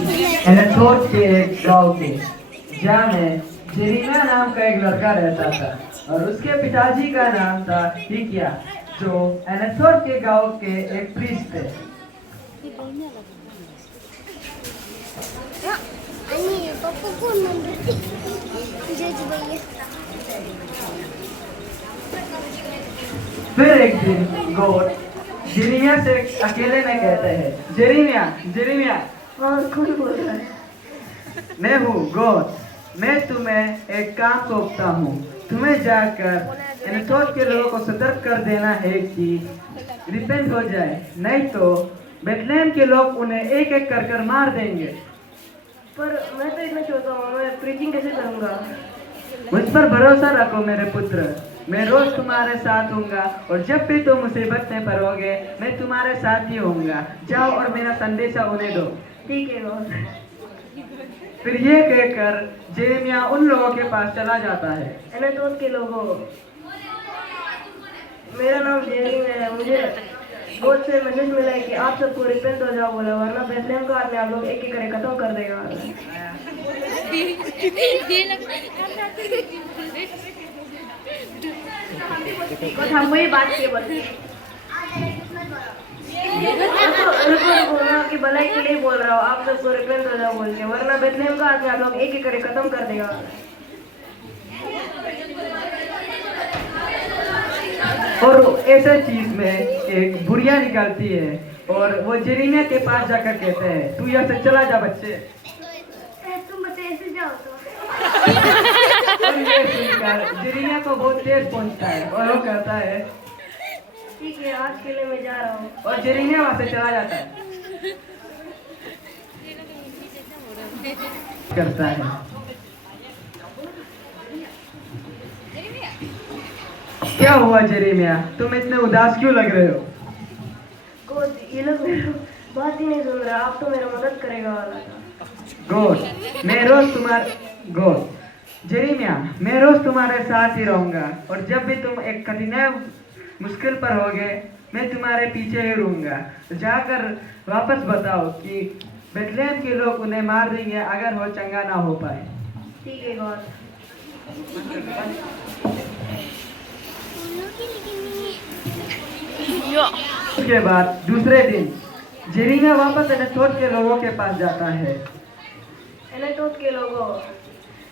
एनाथोत के एक गांव के जहाँ में जेरिमिया नाम का एक लड़का रहता था और उसके पिताजी का नाम था हिकिया, जो एनाथोत के गांव के एक प्रीस्ट थे। फिर एक दिन गॉड जेरिमिया से अकेले में कहते हैं, जेरिमिया जेरिमिया। और कौन बोल रहा है? मैं हूँ गॉड। मैं तुम्हें एक काम सौंपता हूँ। तुम्हें जाकर एनाथोत के लोगों को सतर्क कर देना है कि रिपेंट हो जाए, नहीं तो बेथलेहम के लोग उन्हें एक एक कर कर मार देंगे। पर मैं तो इतना छोटा हूँ, मैं प्रीचिंग कैसे करूँगा? मुझ पर भरोसा रखो मेरे पुत्र। मैं रोज तुम्हारे साथ हूँगा और जब भी तुम मुसीबत में पड़ोगे मैं तुम्हारे साथ ही होऊंगा। जाओ और मेरा संदेशा उन्हें दो। ठीक है गॉड। फिर ये कहकर जेरेमिया उन लोगों के पास चला जाता है। एनाथोत के लोगों, मेरा नाम जेरिमिया है। मुझे गॉड से मैसेज मिला है कि आप सबको रिपेंट हो जाओ बोला, वरना बेथलेहम का आदमी आप लोग एक एक करके खत्म कर देगा। बस हम वही बात के बोल रुको, मैं आपकी भलाई के लिए बोल रहा हूँ। आप सबको रिपेंट हो जाओ बोल के, वरना बेथलेहम का आदमी आप लोग एक एक करके खत्म कर देगा। और ऐसा चीज में एक बुढ़िया निकलती है और वो जेरेमिया के पास जाकर कहते हैं, तू यहाँ से चला जा बच्चे। तुम बच्चे ऐसे जाओ तो। और ये सुनकर जेरेमिया को बहुत तेज पहुंचता है और वो कहता है, ठीक है आज के लिए मैं जा रहा हूँ। और जेरेमिया वहां से चला जाता है। करता है। क्या हुआ जेरेमिया, तुम इतने उदास क्यों लग रहे हो? गॉड, ये लोग मेरी बात ही नहीं सुन रहा। आप तो मेरा मदद करेगा वाला था। गॉड, मैं रोज तुम्हारे गॉड जेरेमिया, मैं रोज तुम्हारे साथ ही रहूंगा और जब भी तुम एक कठिन मुश्किल पर होगे मैं तुम्हारे पीछे ही रहूंगा। जाकर वापस बताओ कि बेथलेहम के लोग उन्हें मार देंगे अगर वो चंगा ना हो पाए। ठीक है गॉड। उसके बाद दूसरे दिन जेरेमिया वापस एनाथोत के लोगों के पास जाता है। एनाथोत के लोगों,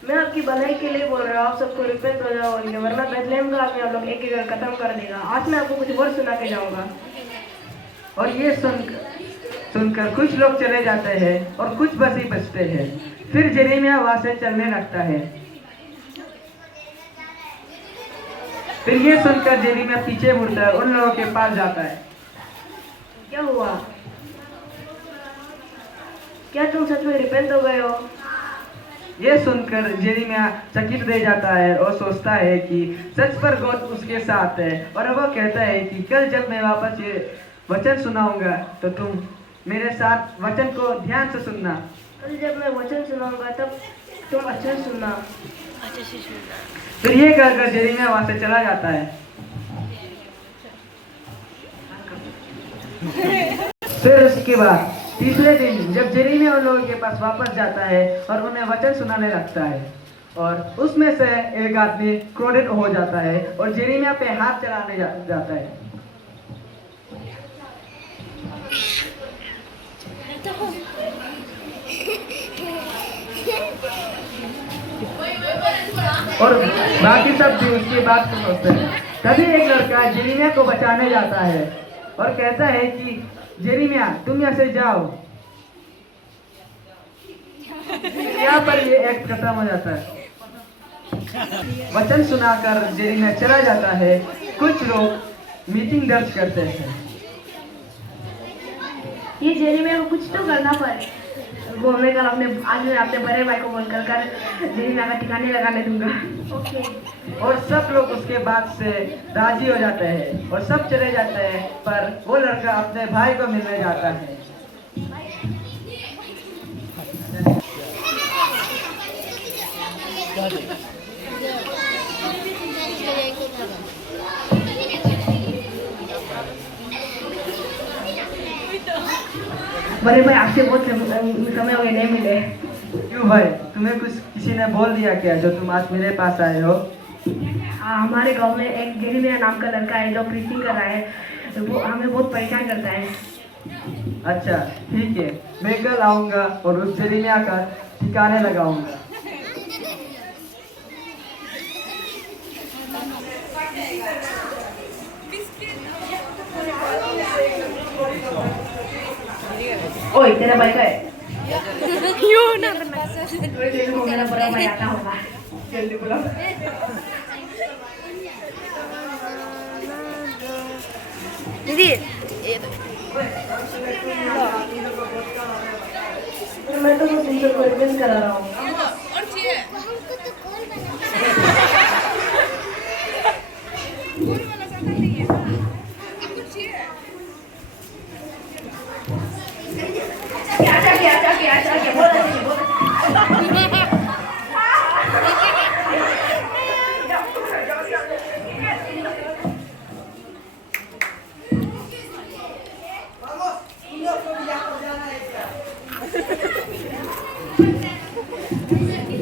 मैं आपकी भलाई के लिए बोल रहा हूँ। आप सबको रिपेंट हो जाओ, वरना बेथलेहम का आदमी आप लोग एक एक खत्म कर देगा। आज मैं आपको कुछ वर्ड सुना के जाऊंगा। और ये सुनकर कुछ लोग चले जाते हैं और कुछ बस ही बचते हैं। फिर जेरेमिया वहां से चलने लगता है। फिर ये सुनकर जेरेमिया पीछे मुड़ता है, उन लोगों के पास जाता है। क्या हुआ? क्या तुम सच में रिपेंट हो गए हो? ये सुनकर जेरेमिया चकित रह जाता है और सोचता है कि सच पर गॉड उसके साथ है। और वो कहता है कि कल जब मैं वापस ये वचन सुनाऊंगा तो तुम मेरे साथ वचन को ध्यान से सुनना। कल जब मैं वचन सुनाऊंगा तब तुम अच्छा सुनना। फिर ये कहकर जेरेमिया वहां से चला जाता है। फिर उसके बाद तीसरे दिन जब जेरेमिया उन लोगों के पास वापस जाता है और उन्हें वचन सुनाने लगता है और उसमें से एक आदमी क्रोधित हो जाता है और जेरेमिया पे हाथ चलाने जाता है। और बाकी सब भी उसकी बात को सुनते हैं। तभी एक लड़का जेरेमिया को बचाने जाता है और कहता है कि जेरेमिया तुम यहाँ से जाओ। यहाँ पर ये एक्ट खत्म हो जाता है। वचन सुनाकर जेरेमिया चला जाता है। कुछ लोग मीटिंग दर्ज करते हैं। ये जेरेमिया को कुछ तो करना पड़े। वो मैं कल आज मैं अपने बड़े भाई को बोल कर जेरेमिया का ठिकाने लगाने दूंगा। ओके। और सब लोग उसके बात से राजी हो जाते हैं और सब चले जाते हैं, पर वो लड़का अपने भाई को मिलने जाता है। बड़े भाई आपसे बहुत समय हो गए नहीं मिले। क्यों भाई, तुम्हें कुछ किसी ने बोल दिया क्या जो तुम आज मेरे पास आए हो? हाँ, हमारे गांव में एक जेरीमिया नाम का लड़का है जो प्रीचिंग कर रहा है। वो हमें बहुत परेशान करता है। अच्छा ठीक है, मैं कल आऊंगा और उस जेरेमिया का ठिकाने लगाऊंगा। ओए तेरा भाई का है? क्यों ना करना? तेरे को मेरा बड़ा भाई आता होगा। जल्दी बुलाओ। दीदी ये तो मैं तो तुमसे कन्विंस करा रहा हूँ। क्या बोल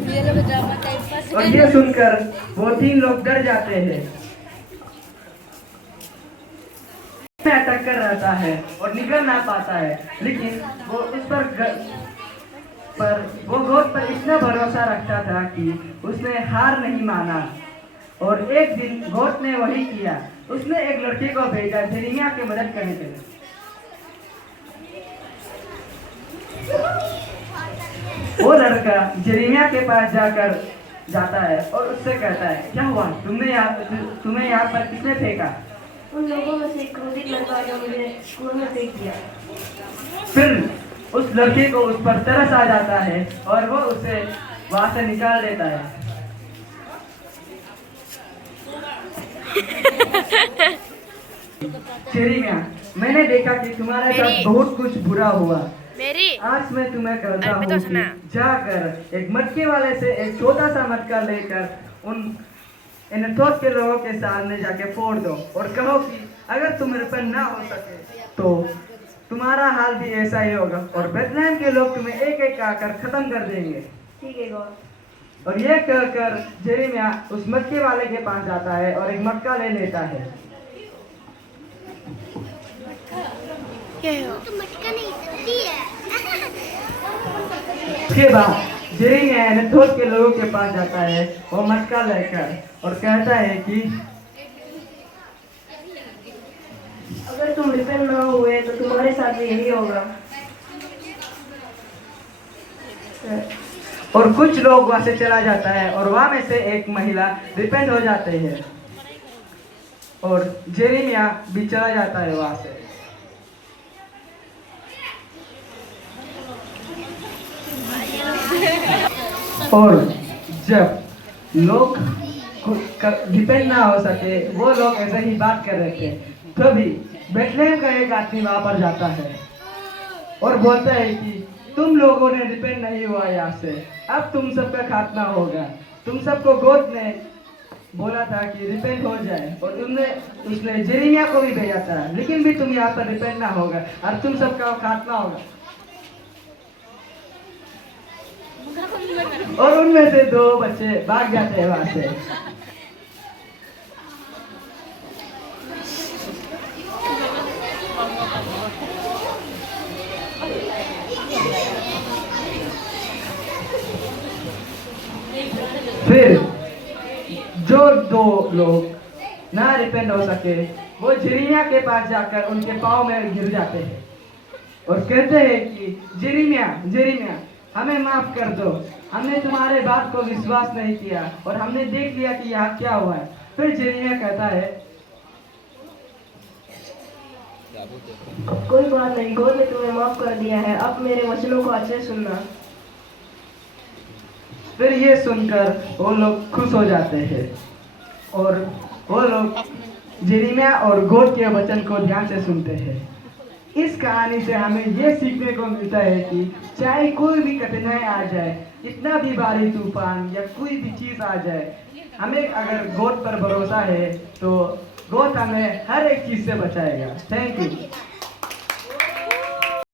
ये लोग ड्रामा टाइप पास और ये सुनकर वो तीन लोग डर जाते हैं। में अटक कर रहता है और निकल ना पाता है, लेकिन वो उस पर वो गोद पर इतना भरोसा रखता था कि उसने हार नहीं माना। और एक दिन गोद ने वही किया, उसने एक लड़के को भेजा जेरेमिया की मदद करने के लिए। वो लड़का जेरेमिया के पास जाता है और उससे कहता है, क्या हुआ, तुम्हें यहाँ पर किसने फेंका? उन लोगों में से एक क्रोधित लड़का जो मुझे स्कूल में फेंक दिया। फिर उस लड़के को उस पर तरस आ जाता है और वो उसे वहां से निकाल देता है। जेरेमिया, मैंने देखा कि तुम्हारे साथ बहुत कुछ बुरा हुआ। मेरी आज मैं तुम्हें कहता अरे, हूँ तो कि सुना। जाकर एक मटके वाले से एक छोटा सा मटका लेकर उन एनातोत के लोगों के सामने जाके फोड़ दो और कहो कि अगर तुम रिपेंट ना हो सके तो तुम्हारा हाल भी ऐसा ही होगा और बेथलेहम के लोग तुम्हें एक एक आकर खत्म कर देंगे। ठीक है गॉड। और ये कहकर जेरेमिया उस मटके वाले के पास जाता है और एक मटका ले लेता है। क्या है वो? तो मटका नहीं सकती है। उसके बाद जेरेमिया एनातोत के लोगों के पास जाता है वो मटका लेकर और कहता है कि अगर तुम रिपेंट ना हुए तो तुम्हारे साथ भी यही होगा। और कुछ लोग वहां से चला जाता है और वहां में से एक महिला रिपेंट हो जाते हैं और जेरेमिया भी चला जाता है वहां से। और जब लोग डिपेंड ना हो सके, वो लोग ऐसे ही बात कर रहे थे, तभी बेथलेहम का एक आदमी वहां पर जाता है और बोलता है कि तुम लोगों ने डिपेंड नहीं हुआ यहाँ से, अब तुम सबका खात्मा होगा। तुम सबको गोद ने बोला था कि रिपेंट हो जाए और उसने जेरेमिया को भी भेजा था, लेकिन भी तुम यहाँ पर रिपेंट ना होगा और तुम सबका खात्मा होगा। और उनमें से दो बच्चे भाग जाते हैं वहां से। फिर जो दो लोग ना रिपेंट हो सके वो जेरेमिया के पास जाकर उनके पाँव में गिर जाते हैं और कहते हैं कि जेरेमिया जेरेमिया हमें माफ कर दो, हमने तुम्हारे बात को विश्वास नहीं किया और हमने देख लिया कि यहाँ क्या हुआ है। फिर जेरेमिया कहता है, कोई बात नहीं, गॉड ने तुम्हें माफ कर दिया है, अब मेरे वचनों को अच्छे से सुनना। फिर ये सुनकर वो लोग खुश हो जाते हैं और वो लोग जेरेमिया और गॉड के वचन को ध्यान से सुनते हैं। इस कहानी से हमें ये सीखने को मिलता है कि चाहे कोई भी कठिनाई आ जाए, इतना भी भारी तूफान या कोई भी चीज आ जाए, हमें अगर गॉड पर भरोसा है तो गॉड हमें हर एक चीज से बचाएगा। Thank you.